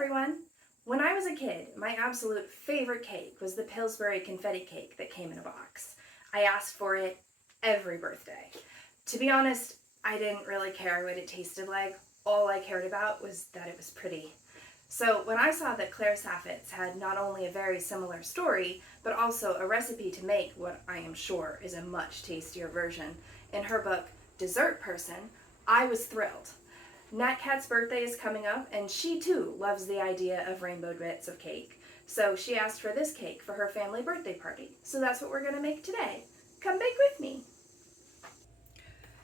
everyone! When I was a kid, my absolute favorite cake was the Pillsbury Confetti Cake that came in a box. I asked for it every birthday. To be honest, I didn't really care what it tasted like. All I cared about was that it was pretty. So when I saw that Claire Saffitz had not only a very similar story, but also a recipe to make what I am sure is a much tastier version in her book, Dessert Person, I was thrilled. Nat Kat's birthday is coming up, and she too loves the idea of rainbow bits of cake. So she asked for this cake for her family birthday party. So that's what we're going to make today. Come bake with me.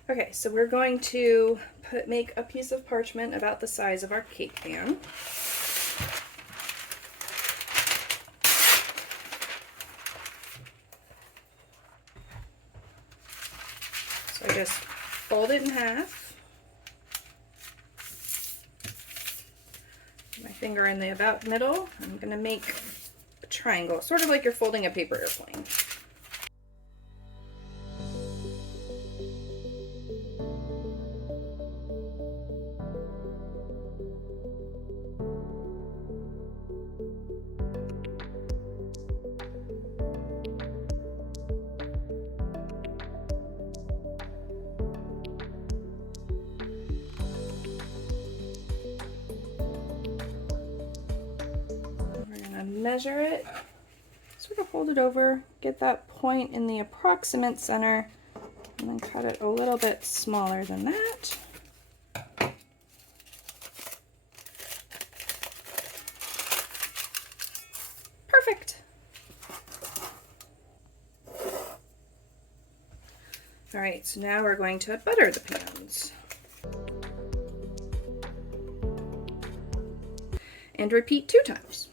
Okay, so we're going to make a piece of parchment about the size of our cake pan. So I just fold it in half. My finger in the about middle. I'm going to make a triangle, sort of like you're folding a paper airplane. Measure it, sort of fold it over, get that point in the approximate center, and then cut it a little bit smaller than that. Perfect. All right, so now we're going to butter the pans. And repeat 2 times.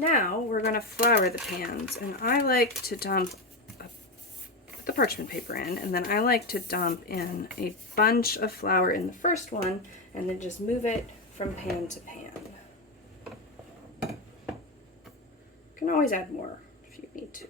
Now we're going to flour the pans, and I like to put the parchment paper in, and then I like to dump in a bunch of flour in the first one, and then just move it from pan to pan. You can always add more if you need to.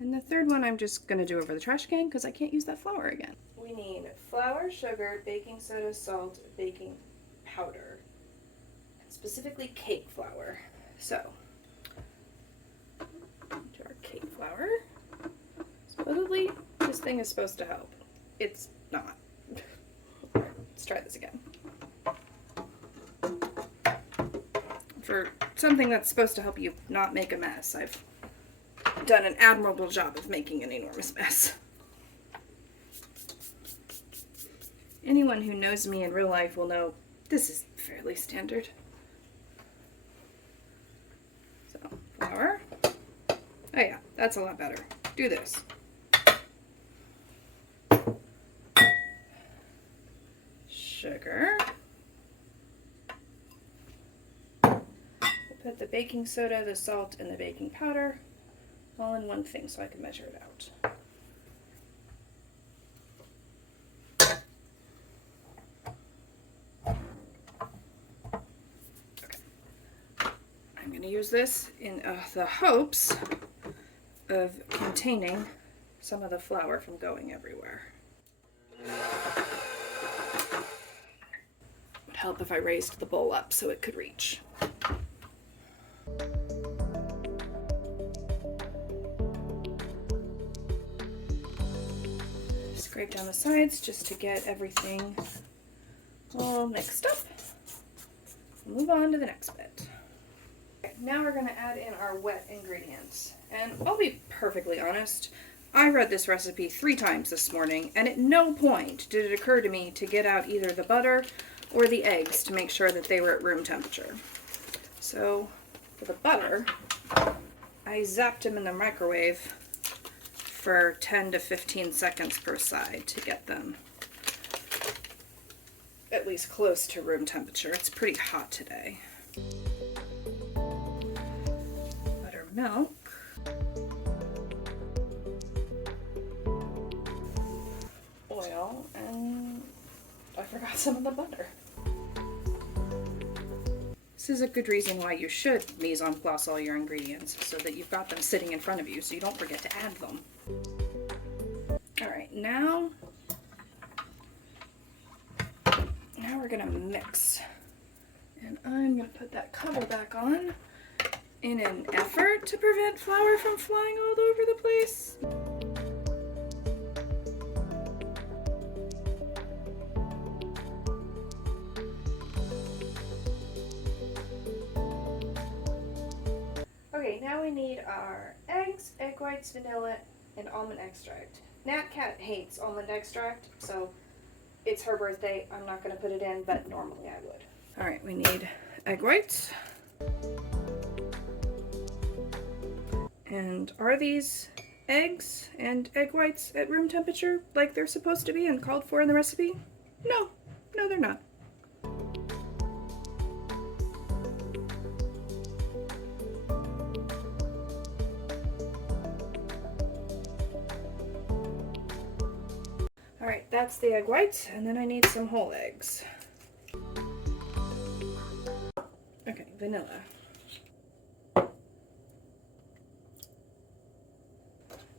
And the third one I'm just going to do over the trash can because I can't use that flour again. We need flour, sugar, baking soda, salt, baking powder, and specifically cake flour. So, to our cake flour. Supposedly, this thing is supposed to help. It's not. Let's try this again. For something that's supposed to help you not make a mess, I've done an admirable job of making an enormous mess. Anyone who knows me in real life will know this is fairly standard. So, flour. Oh yeah, that's a lot better. Do this. Sugar. We'll put the baking soda, the salt, and the baking powder all in one thing so I can measure it out. Use this in the hopes of containing some of the flour from going everywhere. It would help if I raised the bowl up so it could reach. Scrape down the sides just to get everything all mixed up. Move on to the next bit. Now we're going to add in our wet ingredients. And I'll be perfectly honest, I read this recipe 3 times this morning, and at no point did it occur to me to get out either the butter or the eggs to make sure that they were at room temperature. So for the butter, I zapped them in the microwave for 10 to 15 seconds per side to get them at least close to room temperature. It's pretty hot today. Milk, oil, and I forgot some of the butter. This is a good reason why you should mise en place all your ingredients, so that you've got them sitting in front of you so you don't forget to add them. All right, now we're gonna mix. And I'm gonna put that cover back on in an effort to prevent flour from flying all over the place. Okay, now we need our eggs, egg whites, vanilla, and almond extract. Nat Cat hates almond extract, so it's her birthday. I'm not going to put it in, but normally I would. All right, we need egg whites. And are these eggs and egg whites at room temperature like they're supposed to be and called for in the recipe? No, they're not. All right, that's the egg whites, and then I need some whole eggs. Okay, vanilla.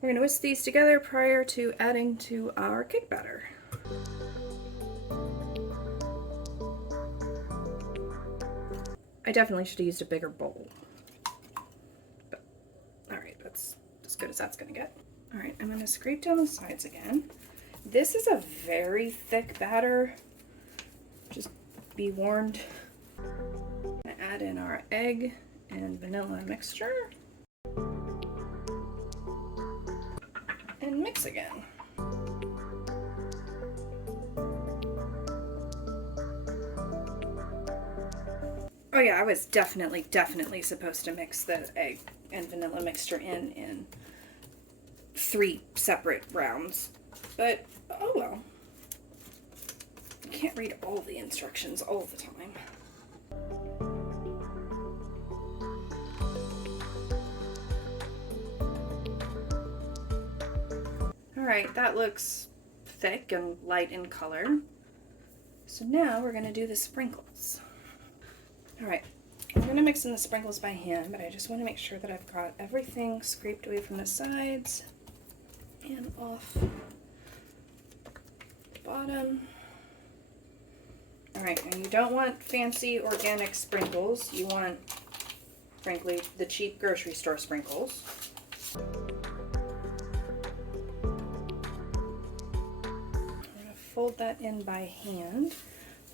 We're going to whisk these together prior to adding to our cake batter. I definitely should have used a bigger bowl. But, all right, that's as good as that's going to get. All right, I'm going to scrape down the sides again. This is a very thick batter. Just be warned. I'm going to add in our egg and vanilla mixture. And mix again. Oh yeah, I was definitely supposed to mix the egg and vanilla mixture in 3 separate rounds. But, oh well. You can't read all the instructions all the time. Alright, that looks thick and light in color. So now we're going to do the sprinkles. Alright, I'm going to mix in the sprinkles by hand, but I just want to make sure that I've got everything scraped away from the sides and off the bottom. Alright, and you don't want fancy organic sprinkles. You want, frankly, the cheap grocery store sprinkles. Fold that in by hand.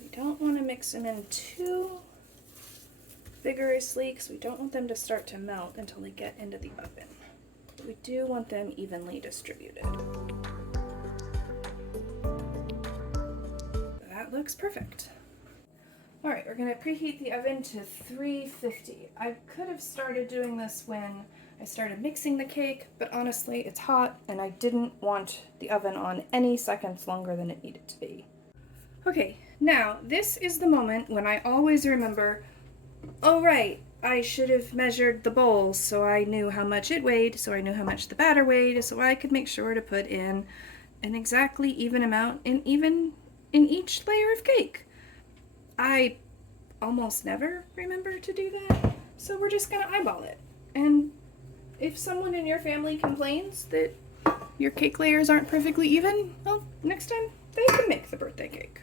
We don't want to mix them in too vigorously because we don't want them to start to melt until they get into the oven. But we do want them evenly distributed. That looks perfect. Alright, we're going to preheat the oven to 350. I could have started doing this when I started mixing the cake, but honestly, it's hot and I didn't want the oven on any seconds longer than it needed to be. Okay, now this is the moment when I always remember, oh right, I should have measured the bowl so I knew how much it weighed, so I knew how much the batter weighed, so I could make sure to put in an exactly even amount in each layer of cake. I almost never remember to do that, so we're just gonna eyeball it. And if someone in your family complains that your cake layers aren't perfectly even, well, next time they can make the birthday cake.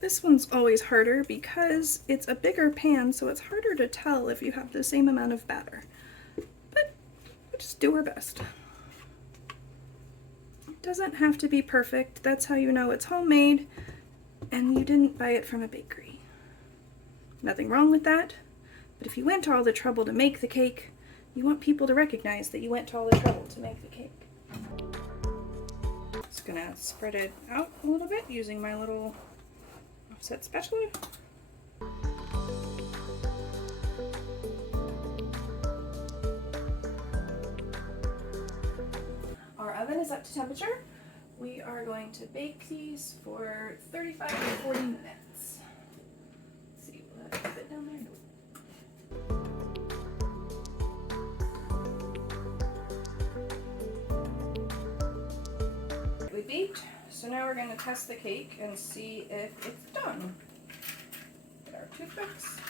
This one's always harder because it's a bigger pan, so it's harder to tell if you have the same amount of batter. But we'll just do our best. It doesn't have to be perfect. That's how you know it's homemade and you didn't buy it from a bakery. Nothing wrong with that. But if you went to all the trouble to make the cake, you want people to recognize that you went to all the trouble to make the cake. Just gonna spread it out a little bit using my little offset spatula. Our oven is up to temperature. We are going to bake these for 35 to 40 minutes. Let's see, will that fit down there? We baked, so now we're going to test the cake and see if it's done. Get our toothpicks.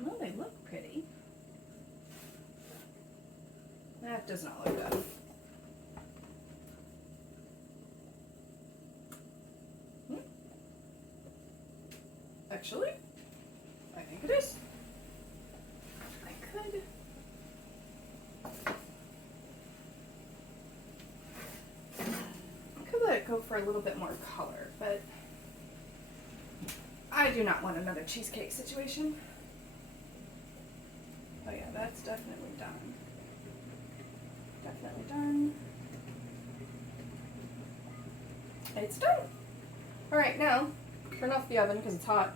Well, they look pretty. That does not look good. Actually, I think it is. I could let it go for a little bit more color, but I do not want another cheesecake situation. Oh yeah, that's definitely done. Definitely done. It's done. All right, now turn off the oven because it's hot.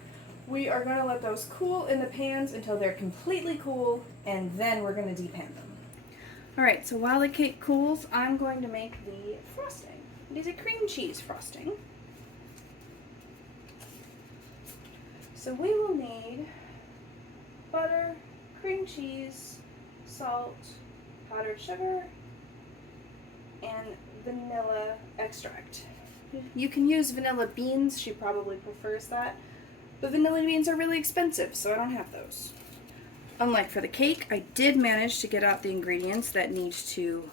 We are going to let those cool in the pans until they're completely cool, and then we're going to depan them. All right, so while the cake cools, I'm going to make the frosting. It is a cream cheese frosting. So we will need butter, cream cheese, salt, powdered sugar, and vanilla extract. You can use vanilla beans, she probably prefers that, but vanilla beans are really expensive, so I don't have those. Unlike for the cake, I did manage to get out the ingredients that need to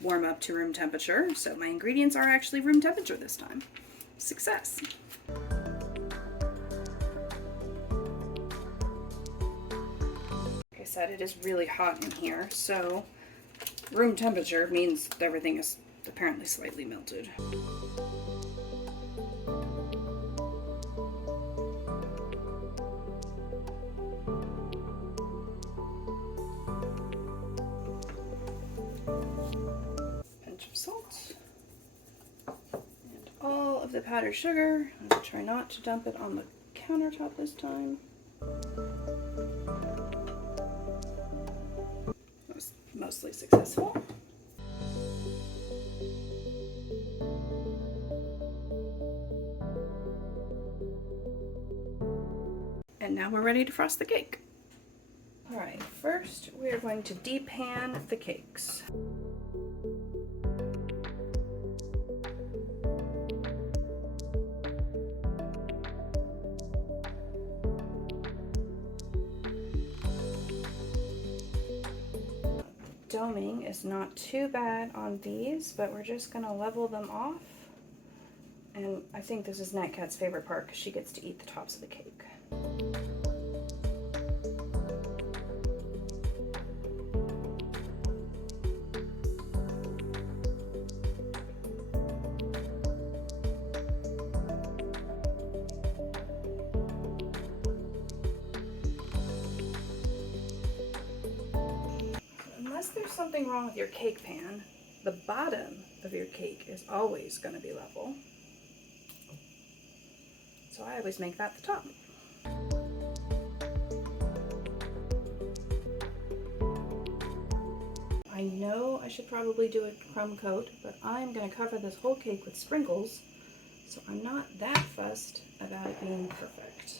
warm up to room temperature, so my ingredients are actually room temperature this time. Success! Like I said, it is really hot in here, so room temperature means everything is apparently slightly melted. Pinch of salt and all of the powdered sugar. I'll try not to dump it on the countertop this time. That was mostly successful. And now we're ready to frost the cake. All right, first we're going to depan the cakes. Doming is not too bad on these, but we're just gonna level them off. And I think this is Nat Cat's favorite part because she gets to eat the tops of the cake. Unless there's something wrong with your cake pan, the bottom of your cake is always going to be level. So I always make that the top. I know I should probably do a crumb coat, but I'm going to cover this whole cake with sprinkles, so I'm not that fussed about it being perfect.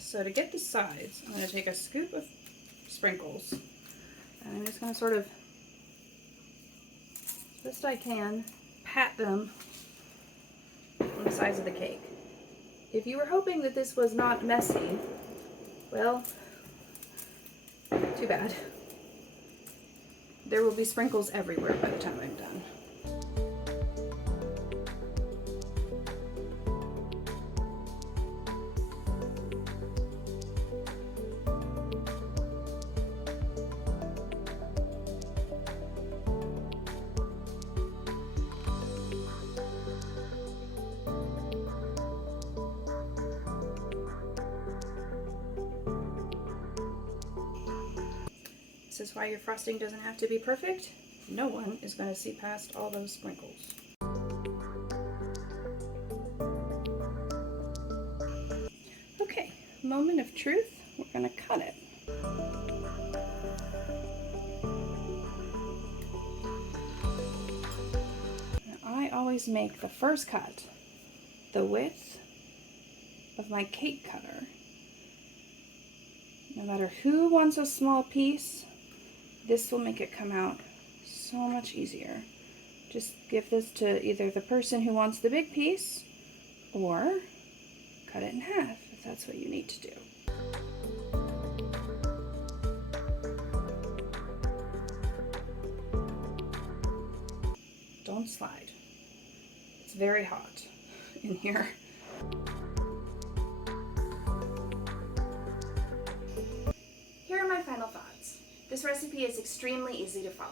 So to get the sides, I'm going to take a scoop of sprinkles, and I'm just going to sort of, as best I can, pat them on the sides of the cake. If you were hoping that this was not messy, well, too bad. There will be sprinkles everywhere by the time I'm done. This is why your frosting doesn't have to be perfect. No one is going to see past all those sprinkles. Okay, moment of truth. We're going to cut it. Now, I always make the first cut the width of my cake cutter, no matter who wants a small piece, this will make it come out so much easier. Just give this to either the person who wants the big piece, or cut it in half if that's what you need to do. Don't slide. It's very hot in here. Here are my final thoughts. This recipe is extremely easy to follow.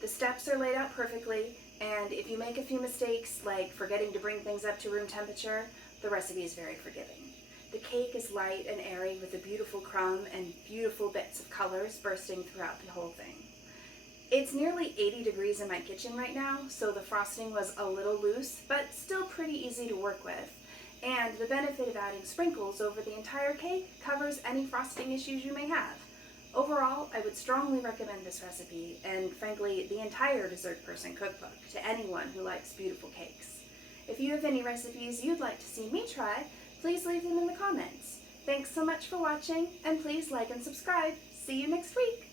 The steps are laid out perfectly, and if you make a few mistakes, like forgetting to bring things up to room temperature, the recipe is very forgiving. The cake is light and airy with a beautiful crumb and beautiful bits of colors bursting throughout the whole thing. It's nearly 80 degrees in my kitchen right now, so the frosting was a little loose, but still pretty easy to work with. And the benefit of adding sprinkles over the entire cake covers any frosting issues you may have. Overall, I would strongly recommend this recipe, and frankly, the entire Dessert Person cookbook to anyone who likes beautiful cakes. If you have any recipes you'd like to see me try, please leave them in the comments. Thanks so much for watching, and please like and subscribe. See you next week!